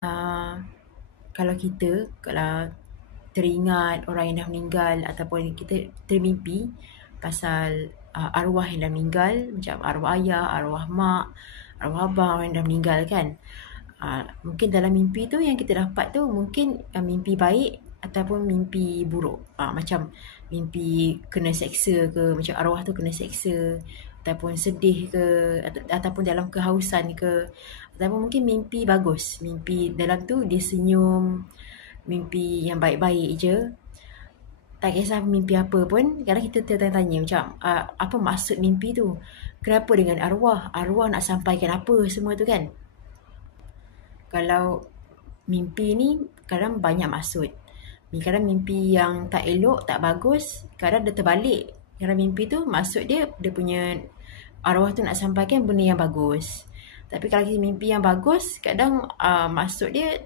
Kalau kita teringat orang yang dah meninggal ataupun kita termimpi pasal arwah yang dah meninggal, macam arwah ayah, arwah mak, arwah abang, orang yang dah meninggal kan. Mungkin dalam mimpi tu yang kita dapat tu mungkin mimpi baik ataupun mimpi buruk. Macam mimpi kena seksa ke, macam arwah tu kena seksa, ataupun sedih ke, ataupun dalam kehausan ke, ataupun mungkin mimpi bagus, mimpi dalam tu dia senyum, mimpi yang baik-baik je. Tak kisah mimpi apa pun, kadang kita tertanya-tanya macam apa maksud mimpi tu, kenapa dengan arwah nak sampaikan apa semua tu kan. Kalau mimpi ni kadang banyak maksud. Kadang mimpi yang tak elok, tak bagus, kadang dia terbalik. Kadang mimpi tu maksud dia punya arwah tu nak sampaikan benda yang bagus. Tapi kalau kita mimpi yang bagus, kadang maksud dia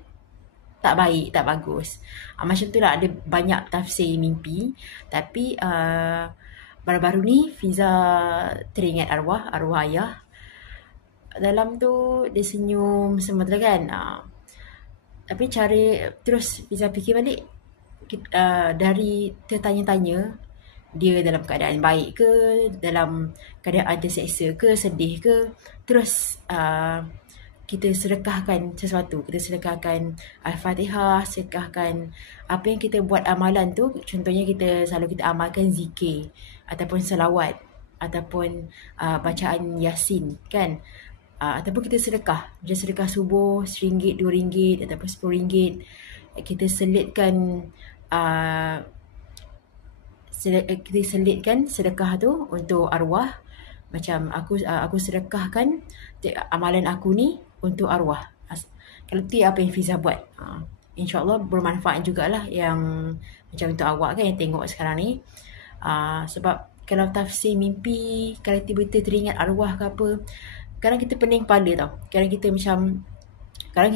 tak baik, tak bagus. Macam tu lah, ada banyak tafsir mimpi. Tapi baru-baru ni Fiza teringat arwah ayah. Dalam tu dia senyum semua tu kan. Tapi terus Fiza fikir balik, dari tertanya-tanya dia dalam keadaan baik ke, dalam keadaan terseksa ke, sedih ke, terus kita sedekahkan sesuatu, kita sedekahkan Al-Fatihah, sedekahkan apa yang kita buat amalan tu. Contohnya kita selalu kita amalkan zikir ataupun selawat ataupun bacaan Yasin kan. Ataupun kita sedekah, macam sedekah subuh RM1, RM2 ataupun RM10. Kita selitkan sedekah tu untuk arwah. Macam aku sedekahkan amalan aku ni untuk arwah. Kalau tu apa yang Fiza buat, InsyaAllah bermanfaat jugalah yang macam untuk awak kan yang tengok sekarang ni. Sebab kalau tafsir mimpi, kalau tiba-tiba teringat arwah ke apa, kadang kita pening kepala tau. Kadang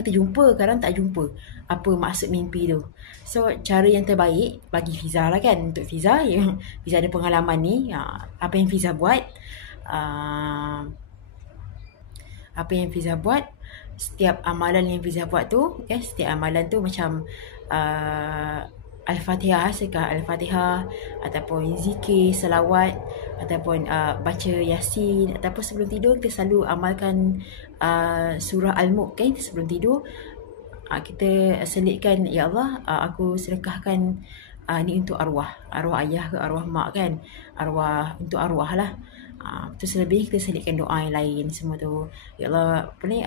kita jumpa, kadang tak jumpa apa maksud mimpi tu. So cara yang terbaik bagi Fiza lah kan, untuk Fiza yang Fiza ada pengalaman ni, apa yang Fiza buat, setiap amalan yang Fiza buat tu, setiap amalan tu macam Al-Fatihah, sedekah Al-Fatihah, ataupun zikir, selawat, ataupun baca Yasin, ataupun sebelum tidur kita selalu amalkan surah Al-Mulk kan, sebelum tidur. Kita selitkan, ya Allah, aku sedekahkan ni untuk arwah ayah ke arwah mak kan, untuk arwah lah. Terus lebih kita selitkan doa yang lain semua tu. Ya Allah, apa ni,